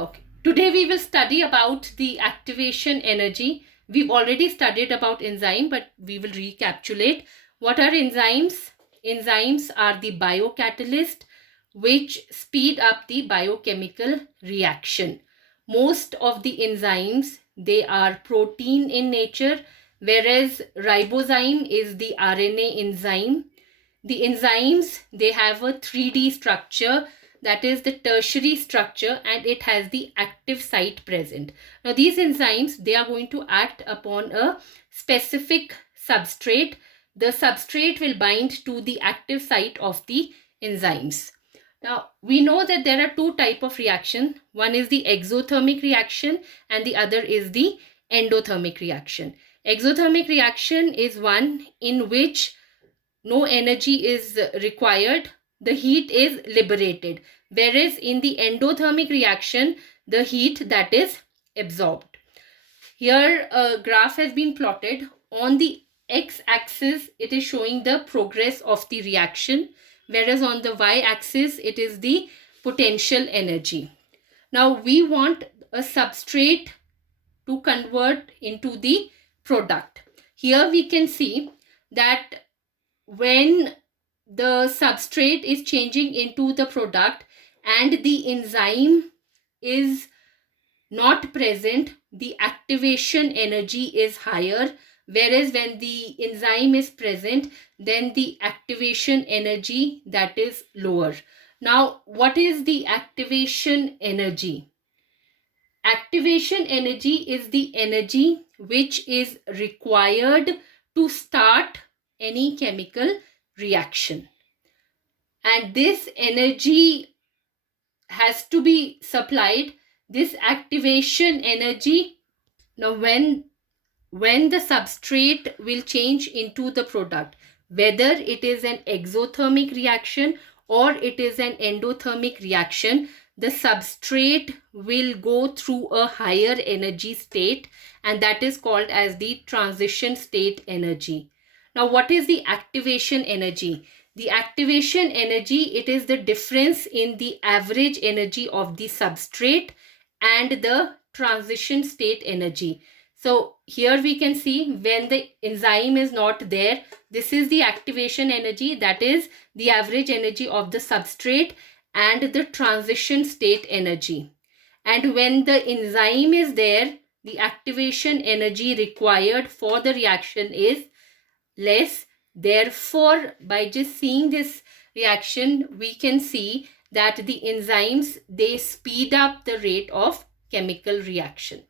Okay. Today we will study about the activation energy. We've already studied about enzyme, but we will recapitulate. What are enzymes? Enzymes are the biocatalyst which speed up the biochemical reaction. Most of the enzymes, they are protein in nature, whereas ribozyme is the RNA enzyme. The enzymes, they have a 3D structure, that is the tertiary structure, and it has the active site present. Now these enzymes, they are going to act upon a specific substrate. The substrate will bind to the active site of the enzymes. Now we know that there are two types of reaction. One is the exothermic reaction and the other is the endothermic reaction. Exothermic reaction is one in which no energy is required, the heat is liberated, whereas in the endothermic reaction the heat that is absorbed. Here a graph has been plotted. On the x-axis it is showing the progress of the reaction, whereas on the y-axis it is the potential energy. Now we want a substrate to convert into the product. Here we can see that when the substrate is changing into the product and the enzyme is not present, the activation energy is higher, whereas when the enzyme is present, then the activation energy that is lower. Now what is the activation energy? Activation energy is the energy which is required to start any chemical reaction, and this energy has to be supplied, this activation energy. Now when the substrate will change into the product, whether it is an exothermic reaction or it is an endothermic reaction, the substrate will go through a higher energy state, and that is called as the transition state energy. Now what is the activation energy? The activation energy, it is the difference in the average energy of the substrate and the transition state energy. So here we can see when the enzyme is not there, this is the activation energy, that is the average energy of the substrate and the transition state energy. And when the enzyme is there, the activation energy required for the reaction is less. Therefore, by just seeing this reaction, we can see that the enzymes, they speed up the rate of chemical reaction.